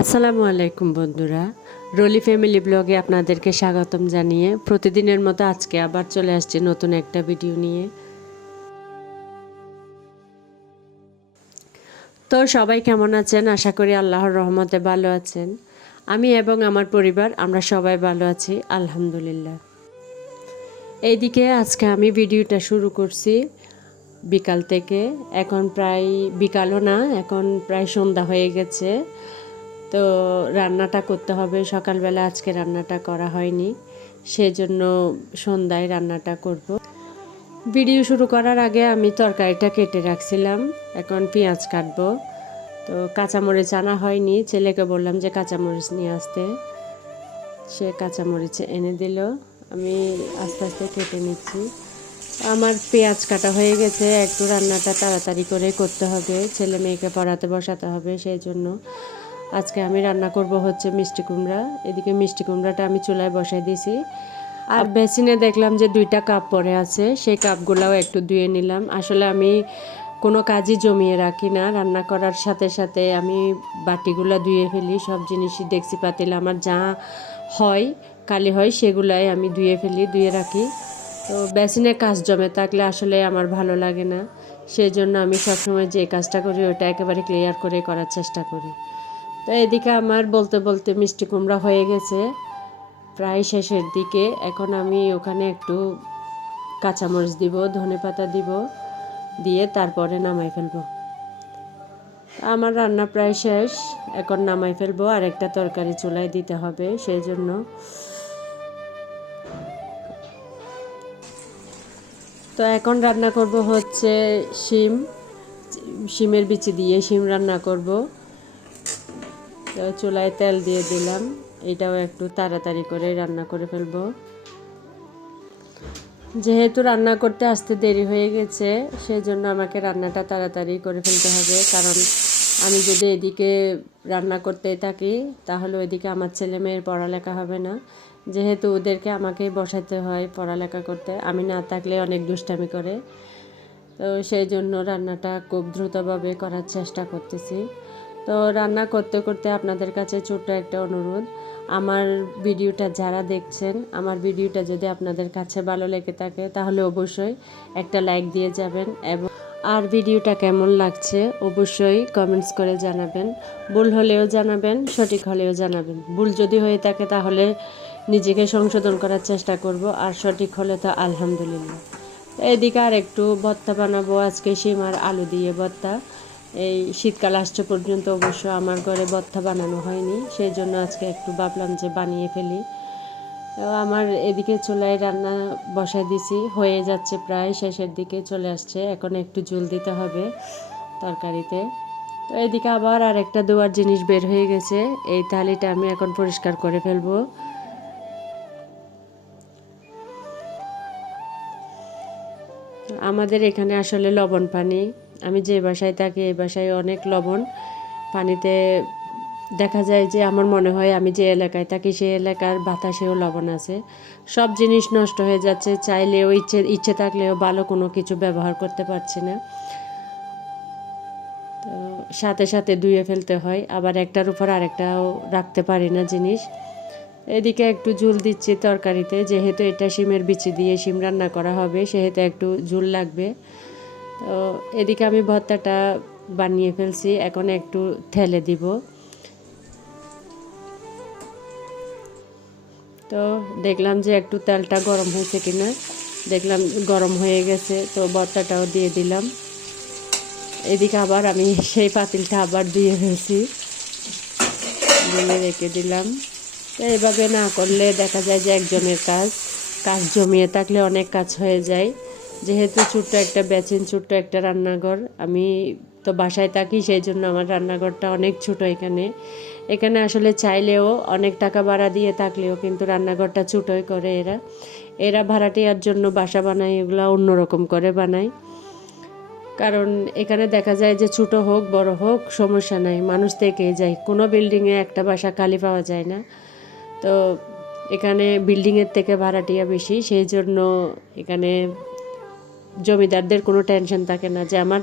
আসসালামু আলাইকুম বন্ধুরা। রলি ফ্যামিলি ব্লগে আপনাদেরকে স্বাগতম জানিয়ে প্রতিদিনের মতো আজকে আবার চলে আসছে নতুন একটা ভিডিও নিয়ে। তো সবাই কেমন আছেন? আশা করি আল্লাহর রহমতে ভালো আছেন। আমি এবং আমার পরিবার, আমরা সবাই ভালো আছি, আলহামদুলিল্লাহ। এইদিকে আজকে আমি ভিডিওটা শুরু করছি বিকাল থেকে। এখন প্রায় বিকালও না, এখন প্রায় সন্ধ্যা হয়ে গেছে। তো রান্নাটা করতে হবে। সকালবেলা আজকে রান্নাটা করা হয়নি, সেজন্য সন্ধ্যায় রান্নাটা করব। ভিডিও শুরু করার আগে আমি তরকারিটা কেটে রাখছিলাম, এখন পেঁয়াজ কাটবো। তো কাঁচামরিচ আনা হয়নি, ছেলেকে বললাম যে কাঁচামরিচ নিয়ে আসতে। সে কাঁচামরিচ এনে দিল। আমি আস্তে আস্তে কেটে নিচ্ছি। আমার পেঁয়াজ কাটা হয়ে গেছে একটু রান্নাটা তাড়াতাড়ি করে করতে হবে। ছেলে মেয়েকে পড়াতে বসাতে হবে সেই জন্য আজকে আমি রান্না করব হচ্ছে মিষ্টি কুমড়া। এদিকে মিষ্টি কুমড়াটা আমি চুলায় বসাই দিয়েছি। আর বেসিনে দেখলাম যে দুইটা কাপ পরে আছে সেই কাপগুলাও একটু ধুয়ে নিলাম। আসলে আমি কোনো কাজই জমিয়ে রাখি না রান্না করার সাথে সাথে আমি বাটিগুলো ধুয়ে ফেলি সব জিনিসই দেখছি পাতিল আমার যা হয় কালি হয়, সেগুলাই আমি ধুয়ে ফেলি, ধুয়ে রাখি। তো বেসিনে কাজ জমে থাকলে আসলে আমার ভালো লাগে না। সেই জন্য আমি সবসময় যে কাজটা করি ওটা একেবারে ক্লিয়ার করে করার চেষ্টা করি। তো এদিকে আমার বলতে বলতে মিষ্টি কুমড়া হয়ে গেছে। প্রায় শেষের দিকে। এখন আমি ওখানে একটু কাঁচামরিচ দিব, ধনে পাতা দিব, দিয়ে তারপরে নামাই ফেলব। আমার রান্না প্রায় শেষ। এখন নামাই ফেলব। আর একটা তরকারি চুলায় দিতে হবে সেই জন্য তো এখন রান্না করব হচ্ছে শিম, শিমের বিচি দিয়ে শিম রান্না করব। তো চুলায় তেল দিয়ে দিলাম, এটাও একটু তাড়াতাড়ি করে রান্না করে ফেলব। যেহেতু রান্না করতে আসতে দেরি হয়ে গেছে সেই জন্য আমাকে রান্নাটা তাড়াতাড়ি করে ফেলতে হবে। কারণ আমি যদি এদিকে রান্না করতে থাকি, তাহলে ওইদিকে আমার ছেলে মেয়ের পড়ালেখা হবে না। যেহেতু ওদেরকে আমাকেই বসাতে হয় পড়ালেখা করতে, আমি না থাকলে অনেক দুষ্টামি করে। তো সেই জন্য রান্নাটা খুব দ্রুতভাবে করার চেষ্টা করতেছি। তো রান্না করতে করতে আপনাদের কাছে ছোট্ট একটা অনুরোধ, আমার ভিডিওটা যারা দেখছেন, আমার ভিডিওটা যদি আপনাদের কাছে ভালো লেগে থাকে, তাহলে অবশ্যই একটা লাইক দিয়ে যাবেন এবং আর ভিডিওটা কেমন লাগছে অবশ্যই কমেন্টস করে জানাবেন। ভুল হলেও জানাবেন, সঠিক হলেও জানাবেন। ভুল যদি হয়ে থাকে তাহলে নিজেকে সংশোধন করার চেষ্টা করব, আর সঠিক হলে তো আলহামদুলিল্লাহ। এদিকে আর একটু ভর্তা বানাবো, আজকে শিম আর আলু দিয়ে ভর্তা এই শীতকাল আসছে পর্যন্ত অবশ্য আমার ঘরে ভর্তা বানানো হয়নি সেই জন্য আজকে একটু ভাবলাম যে বানিয়ে ফেলি। আমার এদিকে চুলায় রান্না বসাই দিছি, হয়ে যাচ্ছে প্রায় শেষের দিকে চলে আসছে, এখন একটু জল দিতে হবে তরকারিতে। তো এদিকে আবার আর একটা দুয়ার জিনিস বের হয়ে গেছে, এই থালিটা আমি এখন পরিষ্কার করে ফেলব। আমাদের এখানে আসলে লবণ পানি। আমি যে বাসায় থাকি, এই বাসায় অনেক লবণ। পানিতে দেখা যায় যে আমার মনে হয় আমি যে এলাকায় থাকি, সেই এলাকার বাতাসেও লবণ আছে। সব জিনিস নষ্ট হয়ে যাচ্ছে, চাইলেও ইচ্ছে ইচ্ছে থাকলেও ভালো কোনো কিছু ব্যবহার করতে পারছি না। তো সাথে সাথে ধুয়ে ফেলতে হয়, আবার একটার উপর আরেকটাও রাখতে পারি না জিনিস। এদিকে একটু ঝুল দিচ্ছি তরকারিতে, যেহেতু এটা শিমের বিচি দিয়ে শিম রান্না করা হবে, সেহেতু একটু ঝুল লাগবে। তো এদিকে আমি ভর্তাটা বানিয়ে ফেলছি, এখন একটু ঠেলে দিব। তো দেখলাম যে একটু তেলটা গরম হয়েছে কিনা, দেখলাম গরম হয়ে গেছে, তো ভর্তাটাও দিয়ে দিলাম। এদিকে আবার আমি সেই পাতিলটা আবার দিয়ে ফেলছি। দিয়ে রেখে দিলাম। তো এইভাবে না করলে দেখা যায় যে একজনের কাজ কাজ জমিয়ে থাকলে অনেক কাজ হয়ে যায়। যেহেতু ছোট্ট একটা বেচিন, ছোট্ট একটা রান্নাঘর, আমি তো বাসায় থাকি, সেই জন্য আমার রান্নাঘরটা অনেক ছোট এখানে। এখানে আসলে চাইলেও অনেক টাকা ভাড়া দিয়ে থাকলেও কিন্তু রান্নাঘরটা ছোটোই করে এরা। এরা ভাড়াটিয়ার জন্য বাসা বানায়, এগুলো অন্যরকম করে বানায়। কারণ এখানে দেখা যায় যে ছোটো হোক, বড় হোক, সমস্যা নাই, মানুষ থেকেই যায়। কোনো বিল্ডিংয়ে একটা বাসা খালি পাওয়া যায় না। তো এখানে বিল্ডিংয়ের থেকে ভাড়াটিয়া বেশি, সেই জন্য এখানে জমিদারদের কোনো টেনশন থাকে না যে আমার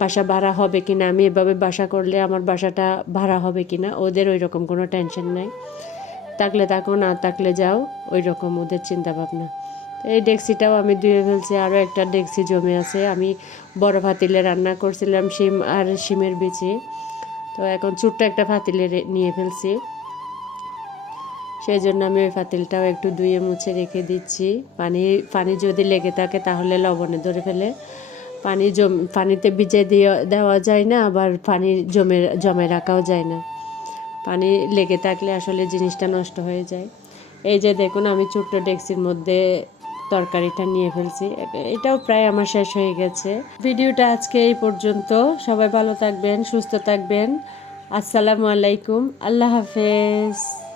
বাসা ভাড়া হবে কি না আমি এভাবে বাসা করলে আমার বাসাটা ভাড়া হবে কি না ওদের ওই রকম কোনো টেনশন নাই। থাকলে থাকো, না থাকলে যাও ওই রকম ওদের চিন্তা ভাবনা তো এই ডেক্সিটাও আমি ধুয়ে ফেলছি, আরও একটা ডেক্সি জমে আছে, আমি বড় পাতিলে রান্না করছিলাম শিম আর শিমের বিচি। তো এখন ছোট্ট একটা পাতিলে রে- নিয়ে ফেলছি। সেই জন্য আমি ওই পাতিলটাও একটু ধুয়ে মুছে রেখে দিচ্ছি। পানি পানি যদি লেগে থাকে তাহলে লবণে ধরে ফেলে। পানি জম, পানিতে ভিজে দিয়ে দেওয়া যায় না, আবার পানি জমে জমে রাখাও যায় না। পানি লেগে থাকলে আসলে জিনিসটা নষ্ট হয়ে যায়। এই যে দেখুন, আমি ছোট্ট ডেক্সির মধ্যে তরকারিটা নিয়ে ফেলছি। এটাও প্রায় আমার শেষ হয়ে গেছে। ভিডিওটা আজকে এই পর্যন্ত। সবাই ভালো থাকবেন, সুস্থ থাকবেন। আসসালামু আলাইকুম। আল্লাহ হাফেজ।